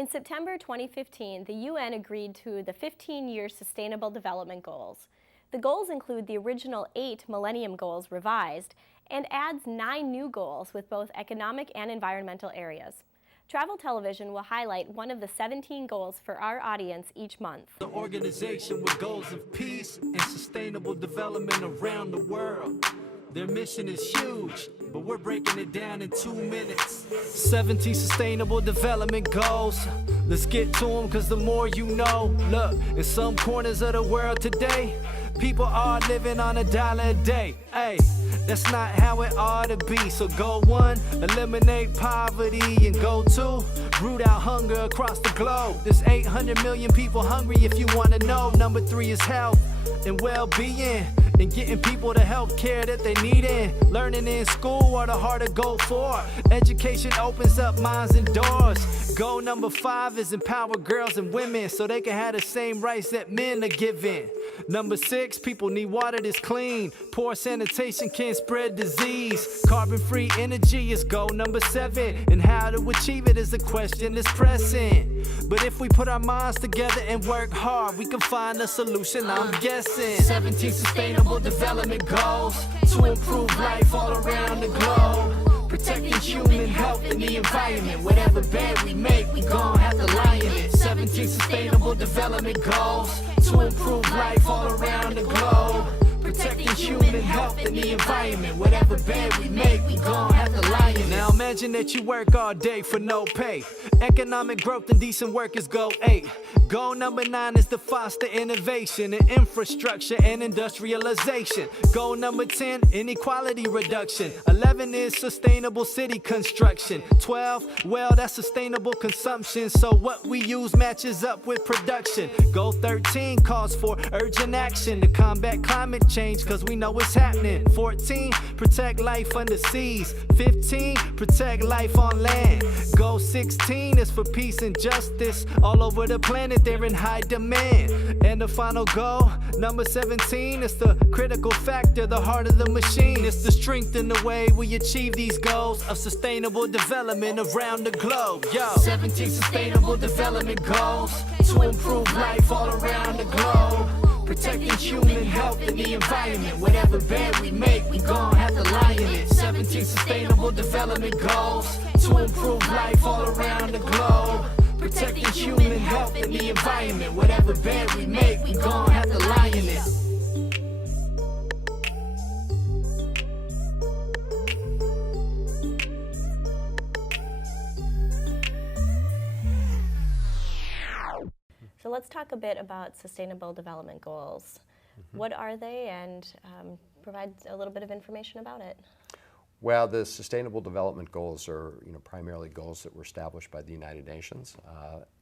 In September 2015, the UN agreed to the 15-year Sustainable Development Goals. The goals include the original 8 Millennium Goals revised and adds 9 new goals with both economic and environmental areas. Travel Television will highlight one of the 17 goals for our audience each month. The organization with goals of peace and sustainable development around the world. Their mission is huge, but we're breaking it down in 2 minutes. 17 sustainable development goals. Let's get to them, cause the more you know. Look, in some corners of the world today, people are living on $1 a day. Hey, that's not how it ought to be. So goal 1, eliminate poverty, and goal 2, root out hunger across the globe. There's 800 million people hungry, if you want to know. Number 3 is health and well-being, and getting people the health care that they need in. Learning in school are the harder goal for. Education opens up minds and doors. Goal number 5 is empower girls and women so they can have the same rights that men are given. Number 6, people need water that's clean. Poor sanitation can spread disease. Carbon-free energy is goal number 7, and how to achieve it is a question that's pressing. But if we put our minds together and work hard, we can find a solution, I'm guessing. 17 sustainable development goals to improve life all around the globe. Protecting human health and the environment. Whatever bed we make, we gon' have to lie in it. 17 sustainable development goals to improve life all around the globe. Protecting human health and the environment. Whatever bed we make, we gon' have to lie in it. Now imagine that you work all day for no pay. Economic growth and decent work is goal 8. Goal number 9 is to foster innovation in infrastructure and industrialization. Goal number 10, inequality reduction. 11 is sustainable city construction. 12, well, that's sustainable consumption, so what we use matches up with production. Goal 13 calls for urgent action to combat climate change, cause we know it's happening. 14, protect life under seas. 15, protect life on land. Goal 16 is for peace and justice all over the planet. They're in high demand. And the final goal, number 17, is the critical factor, the heart of the machine. It's the strength in the way we achieve these goals of sustainable development around the globe. Yo, 17 sustainable development goals to improve life all around the globe. Protecting human health and the environment. Whatever bed we make, we gon' have to lie in it. 17 sustainable development goals to improve life all around the globe. Protecting human health and the environment. Whatever bed we make, we gon' have to lie in it. So let's talk a bit about Sustainable Development Goals. What are they, and provide a little bit of information about it. Well, the Sustainable Development Goals are, primarily goals that were established by the United Nations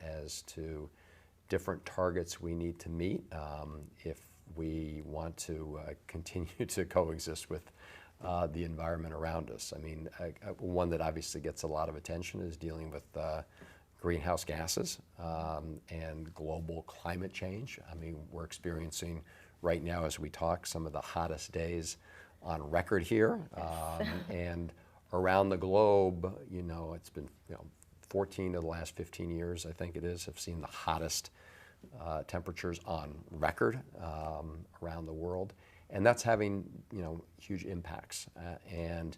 as to different targets we need to meet if we want to continue to coexist with the environment around us. I mean, one that obviously gets a lot of attention is dealing with greenhouse gases and global climate change. I mean, we're experiencing right now as we talk some of the hottest days on record here, and around the globe, it's been 14 of the last 15 years, I think it is, have seen the hottest temperatures on record around the world, and that's having huge impacts. And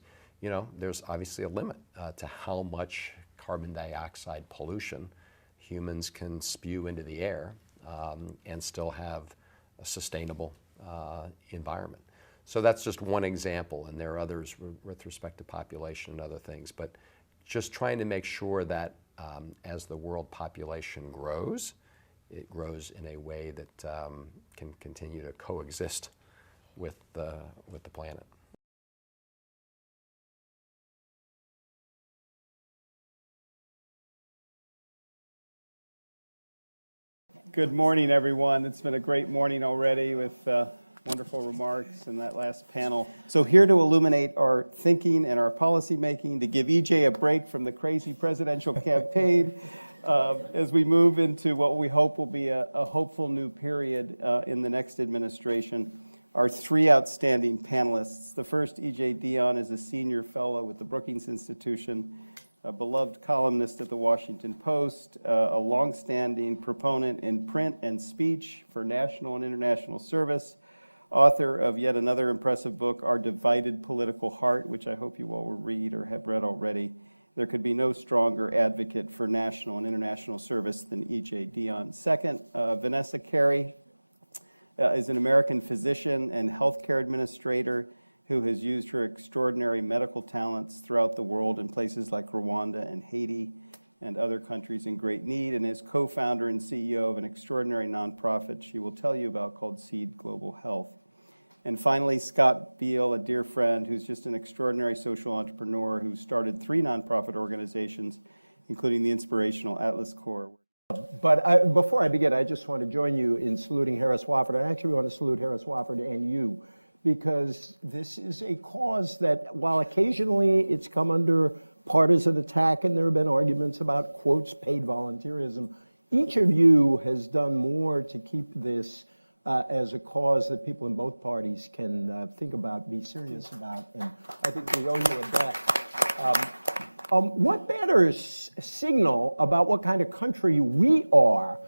there's obviously a limit to how much carbon dioxide pollution humans can spew into the air and still have a sustainable environment. So that's just one example, and there are others with respect to population and other things. But just trying to make sure that as the world population grows, it grows in a way that can continue to coexist with the planet. Good morning, everyone. It's been a great morning already with wonderful remarks in that last panel. So here to illuminate our thinking and our policy making, to give EJ a break from the crazy presidential campaign as we move into what we hope will be a hopeful new period in the next administration, are 3 outstanding panelists. The first, EJ Dion, is a senior fellow with the Brookings Institution. a beloved columnist at the Washington Post, a longstanding proponent in print and speech for national and international service, author of yet another impressive book, Our Divided Political Heart, which I hope you all will read or have read already. There could be no stronger advocate for national and international service than E.J. Dionne. Second, Vanessa Carey is an American physician and healthcare administrator who has used her extraordinary medical talents throughout the world in places like Rwanda and Haiti and other countries in great need, and is co-founder and CEO of an extraordinary nonprofit she will tell you about called Seed Global Health. And finally, Scott Beal, a dear friend who's just an extraordinary social entrepreneur who started 3 nonprofit organizations, including the Inspirational Atlas Corps. But before I begin, I just want to join you in saluting Harris Wofford. I actually want to salute Harris Wofford and you, because this is a cause that, while occasionally it's come under partisan attack and there have been arguments about, quotes, paid volunteerism, each of you has done more to keep this as a cause that people in both parties can think about, be serious about, and I think we owe you a debt. What better signal about what kind of country we are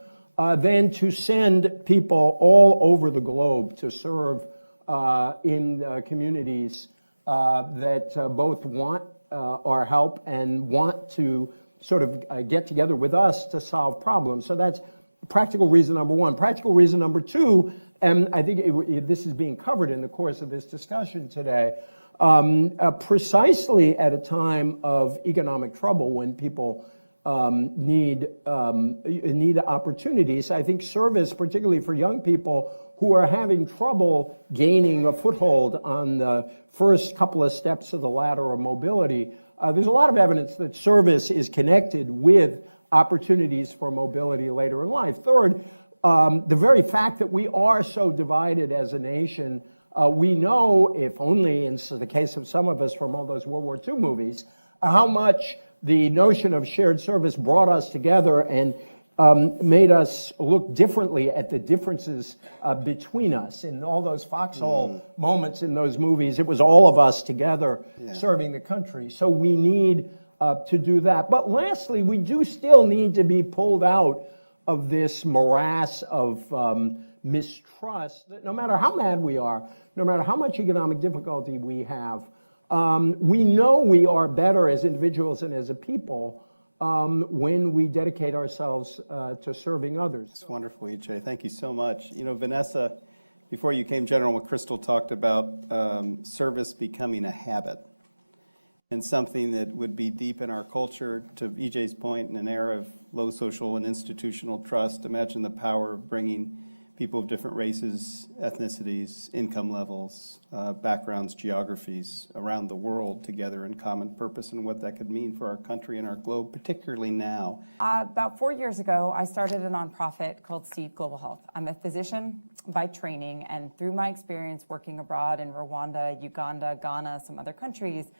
than to send people all over the globe to serve in communities that both want our help and want to sort of get together with us to solve problems. So that's practical reason number one. Practical reason number two, and I think this is being covered in the course of this discussion today, precisely at a time of economic trouble when people need opportunities. I think service, particularly for young people who are having trouble gaining a foothold on the first couple of steps of the ladder of mobility, there's a lot of evidence that service is connected with opportunities for mobility later in life. Third, the very fact that we are so divided as a nation, we know, if only in the case of some of us from all those World War II movies, how much the notion of shared service brought us together and made us look differently at the differences between us. In all those foxhole moments in those movies, it was all of us together serving the country. So we need to do that. But lastly, we do still need to be pulled out of this morass of mistrust. No matter how mad we are, no matter how much economic difficulty we have, we know we are better as individuals and as a people when we dedicate ourselves to serving others. It's wonderful, E.J. Thank you so much. You know, Vanessa, before you came, General McChrystal talked about service becoming a habit and something that would be deep in our culture. To E.J.'s point, in an era of low social and institutional trust, imagine the power of bringing people of different races, ethnicities, income levels, backgrounds, geographies around the world together in common purpose, and what that could mean for our country and our globe, particularly now. About 4 years ago, I started a nonprofit called Seed Global Health. I'm a physician by training, and through my experience working abroad in Rwanda, Uganda, Ghana, some other countries,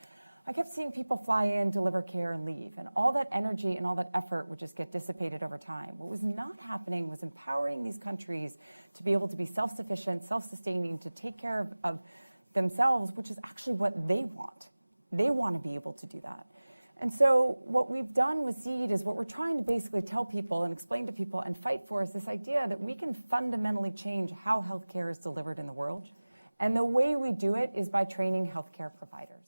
I kept seeing people fly in, deliver care, and leave. And all that energy and all that effort would just get dissipated over time. What was not happening was empowering these countries to be able to be self-sufficient, self-sustaining, to take care of themselves, which is actually what they want. They want to be able to do that. And so what we've done with Seed is what we're trying to basically tell people and explain to people and fight for is this idea that we can fundamentally change how healthcare is delivered in the world. And the way we do it is by training healthcare providers.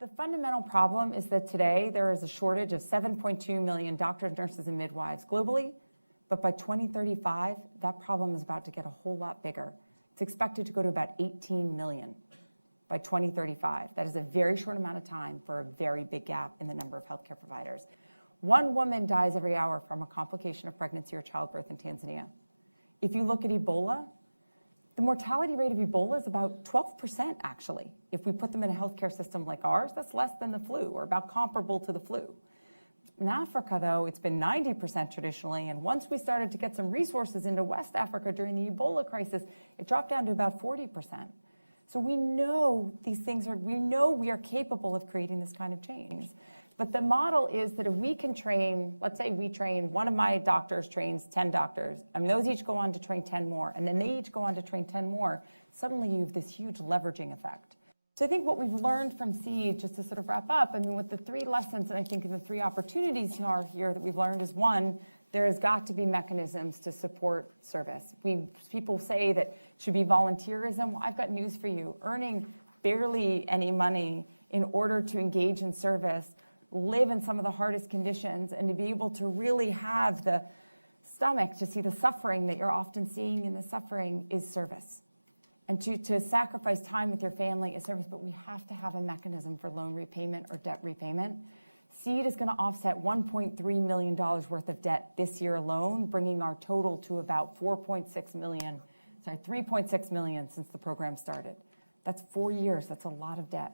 The fundamental problem is that today there is a shortage of 7.2 million doctors, nurses, and midwives globally, but by 2035, that problem is about to get a whole lot bigger. It's expected to go to about 18 million by 2035. That is a very short amount of time for a very big gap in the number of healthcare providers. 1 woman dies every hour from a complication of pregnancy or childbirth in Tanzania. If you look at Ebola, the mortality rate of Ebola is about 12%, actually. If we put them in a healthcare system like ours, that's less than the flu, or about comparable to the flu. In Africa, though, it's been 90% traditionally, and once we started to get some resources into West Africa during the Ebola crisis, it dropped down to about 40%. So we know these things we know we are capable of creating this kind of change. But the model is that if we can train, let's say we train, one of my doctors trains 10 doctors, and those each go on to train 10 more, and then they each go on to train 10 more, suddenly you have this huge leveraging effect. So I think what we've learned from SEED, just to sort of wrap up, I mean, with the 3 lessons, and I think in the 3 opportunities are here that we've learned is, one, there has got to be mechanisms to support service. People say that it should be volunteerism. Well, I've got news for you. Earning barely any money in order to engage in service, live in some of the hardest conditions, and to be able to really have the stomach to see the suffering that you're often seeing in the suffering is service. And to sacrifice time with your family is service, but we have to have a mechanism for loan repayment or debt repayment. SEED is going to offset $1.3 million worth of debt this year alone, bringing our total to about 3.6 million since the program started. That's 4 years. That's a lot of debt.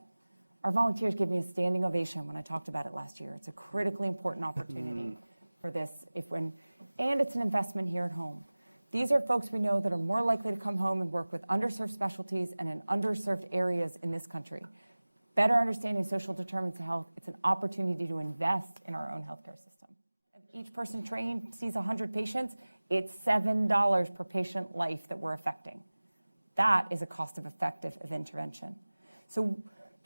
Our volunteers gave me a standing ovation when I talked about it last year. It's a critically important opportunity for this, and it's an investment here at home. These are folks we know that are more likely to come home and work with underserved specialties and in underserved areas in this country. Better understanding social determinants of health, it's an opportunity to invest in our own healthcare system. If each person trained sees 100 patients, it's $7 per patient life that we're affecting. That is a cost-effective intervention. So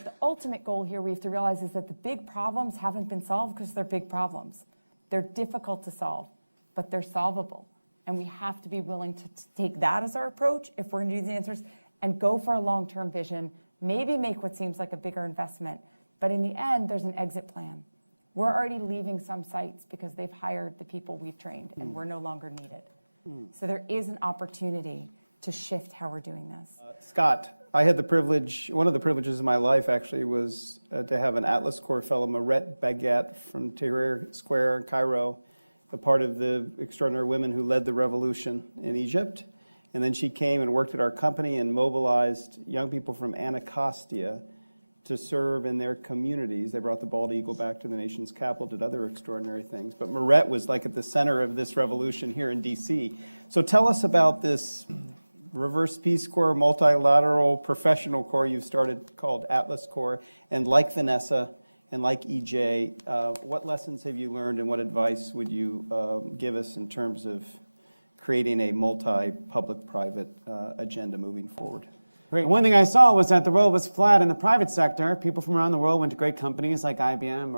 the ultimate goal here we have to realize is that the big problems haven't been solved because they're big problems. They're difficult to solve, but they're solvable. And we have to be willing to take that as our approach if we're going to do the answers and go for a long-term vision, maybe make what seems like a bigger investment. But in the end, there's an exit plan. We're already leaving some sites because they've hired the people we've trained and we're no longer needed. So there is an opportunity to shift how we're doing this. Scott, I had the privilege, one of the privileges of my life actually was to have an Atlas Corps fellow, Maret Baguette from Tahrir Square, Cairo, a part of the extraordinary women who led the revolution in Egypt. And then she came and worked at our company and mobilized young people from Anacostia to serve in their communities. They brought the bald eagle back to the nation's capital, did other extraordinary things. But Maret was like at the center of this revolution here in DC. So tell us about this reverse Peace Corps, multilateral professional corps you've started called Atlas Corps. And like Vanessa and like EJ, what lessons have you learned and what advice would you give us in terms of creating a multi-public-private agenda moving forward? Great. One thing I saw was that the world was flat in the private sector. People from around the world went to great companies like IBM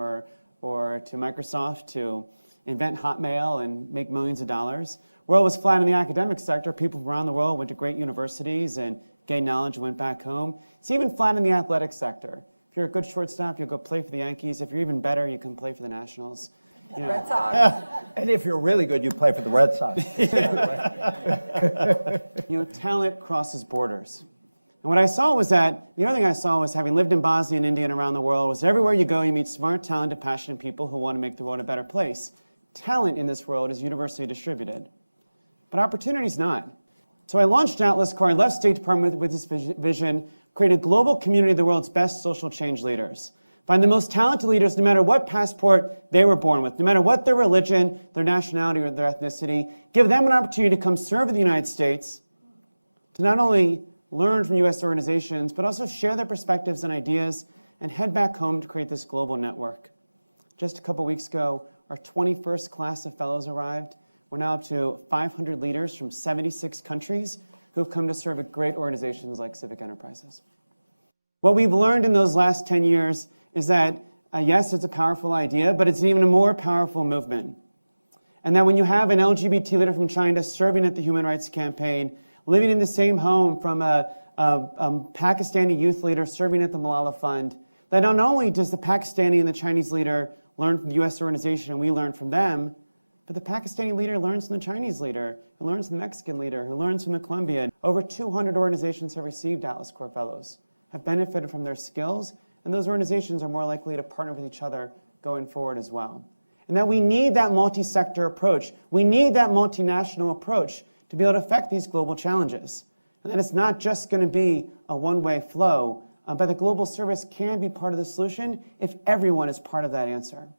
or to Microsoft to invent Hotmail and make millions of dollars. The world was flat in the academic sector. People from around the world went to great universities and gained knowledge and went back home. It's even flat in the athletic sector. If you're a good shortstop, you'll go play for the Yankees. If you're even better, you can play for the Nationals. You know. Red Sox. And if you're really good, you play for the Red Sox. Talent crosses borders. And what I saw was that, the other thing I saw was, having lived in Bosnia and India and around the world, was everywhere you go, you meet smart, talented, passionate people who want to make the world a better place. Talent in this world is universally distributed, but opportunity's not. So I launched Atlas Corps. I left State Department with this vision, create a global community of the world's best social change leaders. Find the most talented leaders, no matter what passport they were born with, no matter what their religion, their nationality, or their ethnicity. Give them an opportunity to come serve in the United States, to not only learn from U.S. organizations, but also share their perspectives and ideas, and head back home to create this global network. Just a couple weeks ago, our 21st class of fellows arrived. We're now up to 500 leaders from 76 countries who have come to serve at great organizations like Civic Enterprises. What we've learned in those last 10 years is that, yes, it's a powerful idea, but it's even a more powerful movement. And that when you have an LGBT leader from China serving at the Human Rights Campaign, living in the same home from a Pakistani youth leader serving at the Malala Fund, that not only does the Pakistani and the Chinese leader learn from the U.S. organization and we learn from them, but the Pakistani leader learns from the Chinese leader, who learns from the Mexican leader, who learns from the Colombian. Over 200 organizations have received Atlas Corps Fellows, have benefited from their skills, and those organizations are more likely to partner with each other going forward as well. And that we need that multi-sector approach. We need that multinational approach to be able to affect these global challenges. And that it's not just going to be a one-way flow, but the global service can be part of the solution if everyone is part of that answer.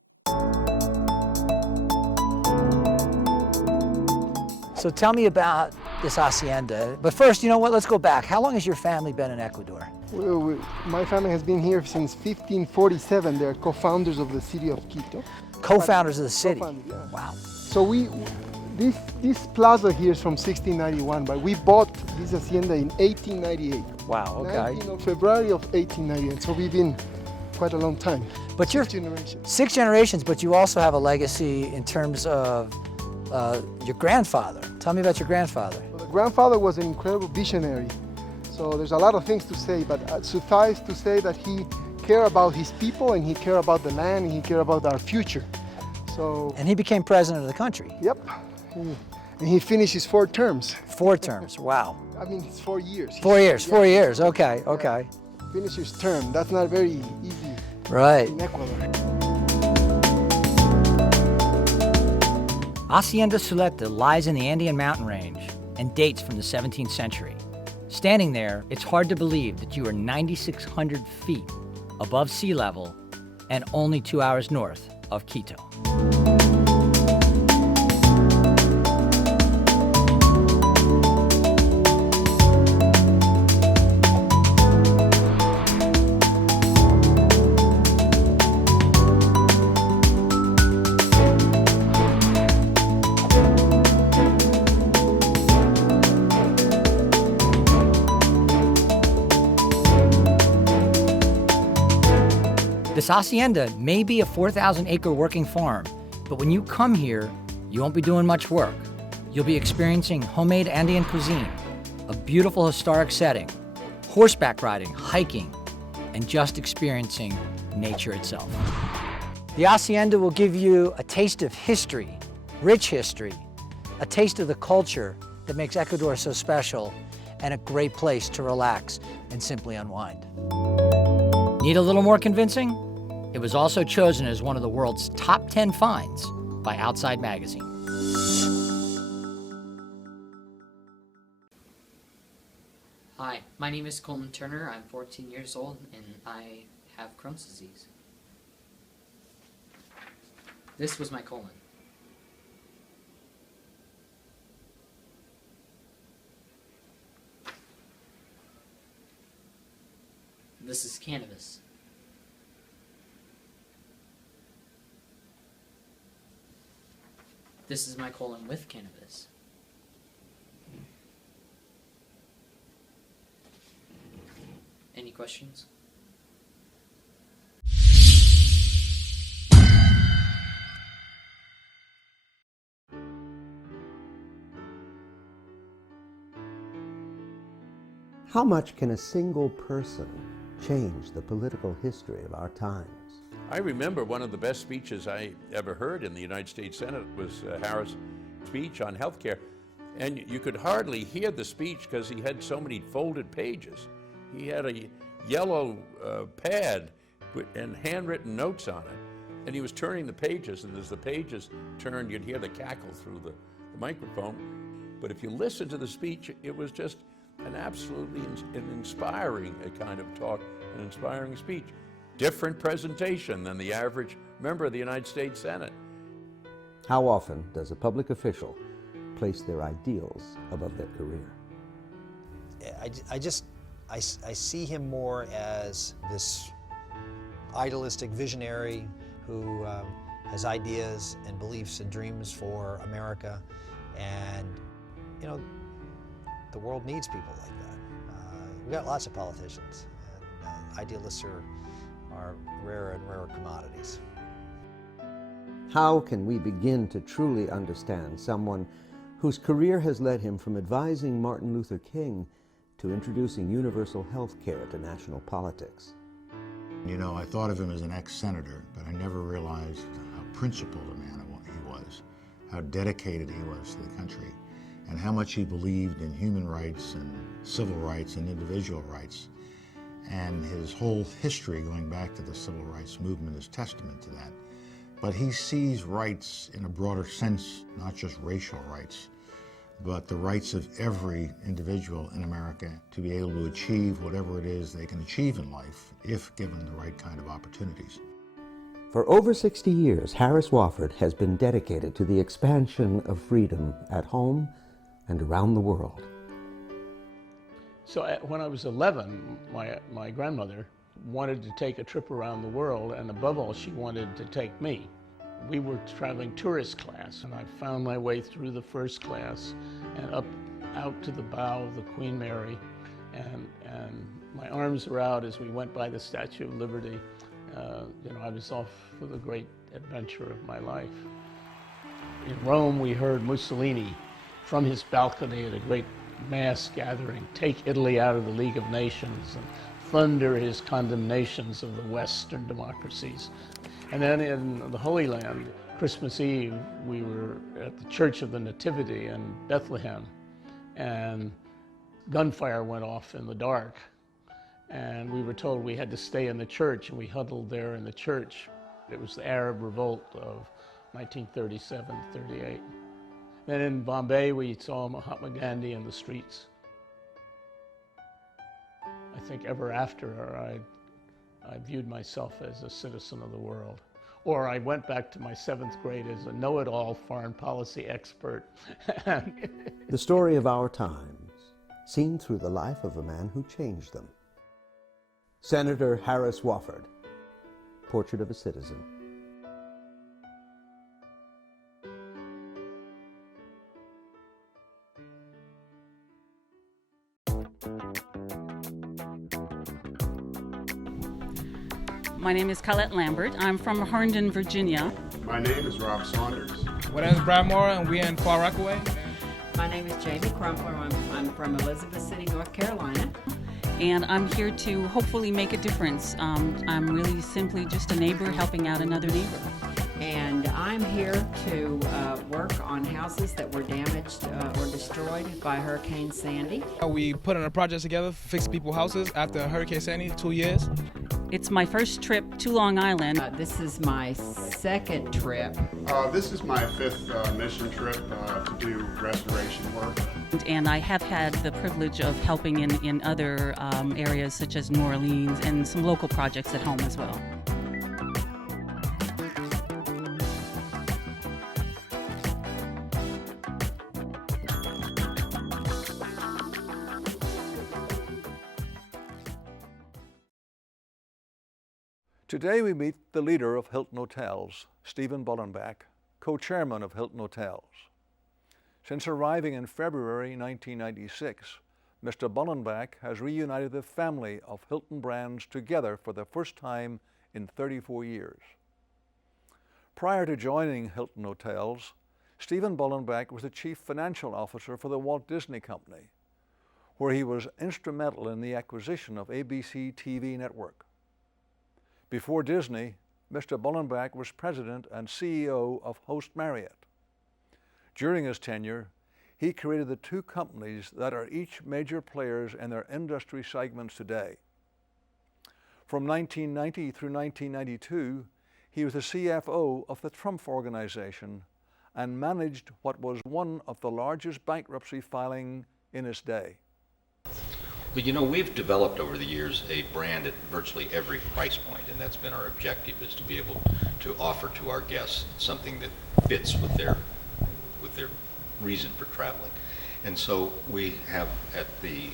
So tell me about this hacienda. But first, you know what, let's go back. How long has your family been in Ecuador? Well, my family has been here since 1547. They're co-founders of the city of Quito. Co-founders of the city? Co-founders, yeah. Wow. So This plaza here is from 1691, but we bought this hacienda in 1898. Wow, okay. 19 of February of 1898, so we've been quite a long time. But you're 6 generations. 6 generations, but you also have a legacy in terms of your grandfather. Tell me about your grandfather. Well, the grandfather was an incredible visionary, so there's a lot of things to say, but suffice to say that he cared about his people, and he cared about the land, and he cared about our future. So. And he became president of the country. Yep. And he finished his 4 terms. 4 terms, wow. I mean, it's 4 years. 4 years, Yeah. 4 years, okay, okay. Finish his term. That's not very easy Right. in Ecuador. Hacienda Suleta lies in the Andean mountain range and dates from the 17th century. Standing there, it's hard to believe that you are 9,600 feet above sea level and only 2 hours north of Quito. This hacienda may be a 4,000-acre working farm, but when you come here, you won't be doing much work. You'll be experiencing homemade Andean cuisine, a beautiful historic setting, horseback riding, hiking, and just experiencing nature itself. The hacienda will give you a taste of history, rich history, a taste of the culture that makes Ecuador so special, and a great place to relax and simply unwind. Need a little more convincing? It was also chosen as one of the world's top 10 finds by Outside Magazine. Hi, my name is Coleman Turner. I'm 14 years old and I have Crohn's disease. This was my colon. This is cannabis. This is my colon with cannabis. Any questions? How much can a single person change the political history of our times? I remember one of the best speeches I ever heard in the United States Senate was Harris' speech on health care. And you could hardly hear the speech because he had so many folded pages. He had a yellow pad and handwritten notes on it. And he was turning the pages, and as the pages turned, you'd hear the cackle through the microphone. But if you listen to the speech, it was just an absolutely inspiring kind of talk, an inspiring speech. Different presentation than the average member of the United States Senate. How often does a public official place their ideals above their career? I see him more as this idealistic visionary who has ideas and beliefs and dreams for America, and you know, the world needs people like that. We've got lots of politicians, and idealists are rarer and rarer commodities. How can we begin to truly understand someone whose career has led him from advising Martin Luther King to introducing universal health care to national politics? You know, I thought of him as an ex-senator, but I never realized how principled a man he was, how dedicated he was to the country, and how much he believed in human rights and civil rights and individual rights. And his whole history going back to the civil rights movement is testament to that. But he sees rights in a broader sense, not just racial rights, but the rights of every individual in America to be able to achieve whatever it is they can achieve in life if given the right kind of opportunities. For over 60 years, Harris Wofford has been dedicated to the expansion of freedom at home and around the world. So when I was 11, my grandmother wanted to take a trip around the world, and above all, she wanted to take me. We were traveling tourist class, and I found my way through the first class and up out to the bow of the Queen Mary, and my arms were out as we went by the Statue of Liberty. I was off for the great adventure of my life. In Rome, we heard Mussolini from his balcony at a great mass gathering take Italy out of the League of Nations and thunder his condemnations of the Western democracies. And then in the Holy Land, Christmas Eve, we were at the Church of the Nativity in Bethlehem, and gunfire went off in the dark. And we were told we had to stay in the church, and we huddled there in the church. It was the Arab Revolt of 1937-38. Then in Bombay, we saw Mahatma Gandhi in the streets. I think ever after, I viewed myself as a citizen of the world. Or I went back to my 7th grade as a know-it-all foreign policy expert. The story of our times, seen through the life of a man who changed them. Senator Harris Wofford, Portrait of a Citizen. My name is Colette Lambert. I'm from Herndon, Virginia. My name is Rob Saunders. My name is Brad Moore, and we're in Far Rockaway. My name is Jamie Crumpler. I'm from Elizabeth City, North Carolina. And I'm here to hopefully make a difference. I'm really simply just a neighbor helping out another neighbor. And I'm here to work on houses that were damaged or destroyed by Hurricane Sandy. We put in a project together, fixing people's houses after Hurricane Sandy, 2 years. It's my first trip to Long Island. This is my 2nd trip. This is my 5th mission trip to do restoration work. And I have had the privilege of helping in other areas such as New Orleans and some local projects at home as well. Today we meet the leader of Hilton Hotels, Stephen Bollenbach, co-chairman of Hilton Hotels. Since arriving in February 1996, Mr. Bollenbach has reunited the family of Hilton brands together for the first time in 34 years. Prior to joining Hilton Hotels, Stephen Bollenbach was the chief financial officer for the Walt Disney Company, where he was instrumental in the acquisition of ABC TV network. Before Disney, Mr. Bollenbach was president and CEO of Host Marriott. During his tenure, he created the 2 companies that are each major players in their industry segments today. From 1990 through 1992, he was the CFO of the Trump Organization and managed what was one of the largest bankruptcy filing in its day. But you know, we've developed over the years a brand at virtually every price point, and that's been our objective, is to be able to offer to our guests something that fits with their reason for traveling. And so we have at the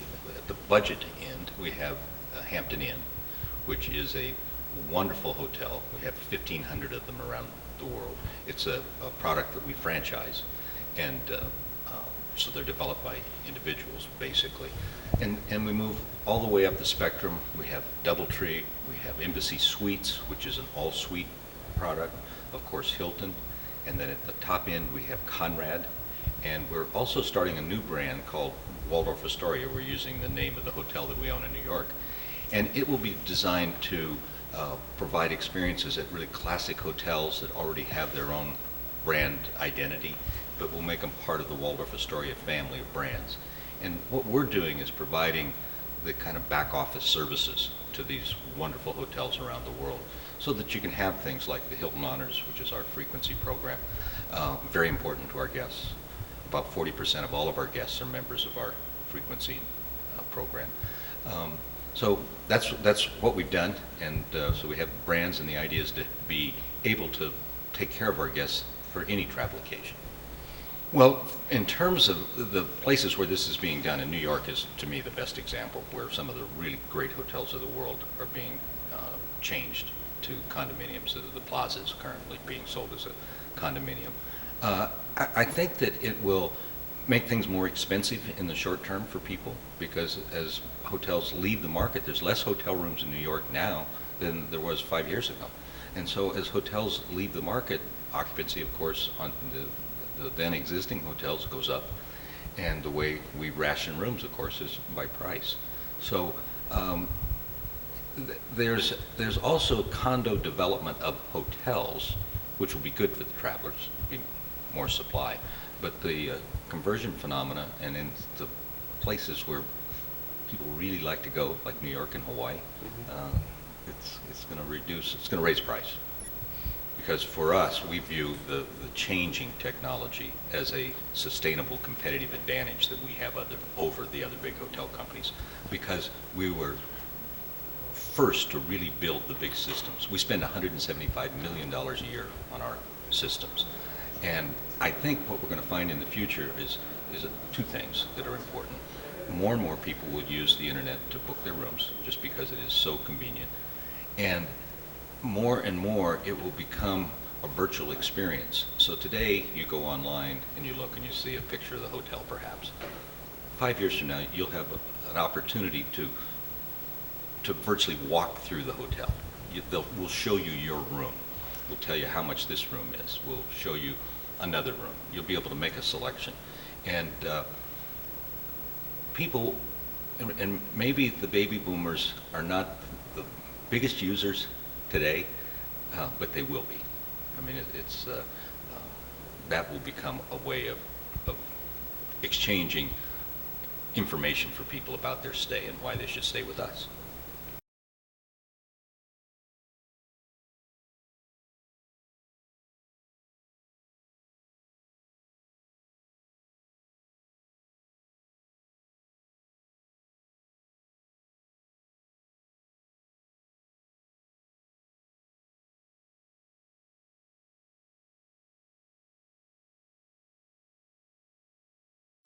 budget end, we have Hampton Inn, which is a wonderful hotel. We have 1,500 of them around the world. It's a product that we franchise, and so they're developed by individuals, basically. And we move all the way up the spectrum. We have DoubleTree, we have Embassy Suites, which is an all-suite product, of course Hilton, and then at the top end we have Conrad, and we're also starting a new brand called Waldorf Astoria. We're using the name of the hotel that we own in New York, and it will be designed to provide experiences at really classic hotels that already have their own brand identity, but we'll make them part of the Waldorf Astoria family of brands. And what we're doing is providing the kind of back office services to these wonderful hotels around the world, so that you can have things like the Hilton Honors, which is our frequency program, very important to our guests. About 40% of all of our guests are members of our frequency program. So that's what we've done, and so we have brands, and the idea is to be able to take care of our guests for any travel occasion. Well, in terms of the places where this is being done, and New York is, to me, the best example, where some of the really great hotels of the world are being changed to condominiums. The plaza is currently being sold as a condominium. I think that it will make things more expensive in the short term for people, because as hotels leave the market, there's less hotel rooms in New York now than there was 5 years ago. And so as hotels leave the market, occupancy, of course, on the then existing hotels goes up. And the way we ration rooms, of course, is by price. So there's also condo development of hotels, which will be good for the travelers, be more supply. But the conversion phenomena, and in the places where people really like to go, like New York and Hawaii, it's going to reduce, it's going to raise price. Because for us, we view the changing technology as a sustainable competitive advantage that we have over the other big hotel companies, because we were first to really build the big systems. We spend $175 million a year on our systems. And I think what we're going to find in the future is two things that are important. More and more people will use the internet to book their rooms just because it is so convenient. And more it will become a virtual experience. So today you go online and you look and you see a picture of the hotel perhaps. 5 years from now you'll have an opportunity to virtually walk through the hotel. We'll show you your room. We'll tell you how much this room is. We'll show you another room. You'll be able to make a selection. And people, and maybe the baby boomers are not the biggest users today, but they will be. I mean, that will become a way of exchanging information for people about their stay and why they should stay with us.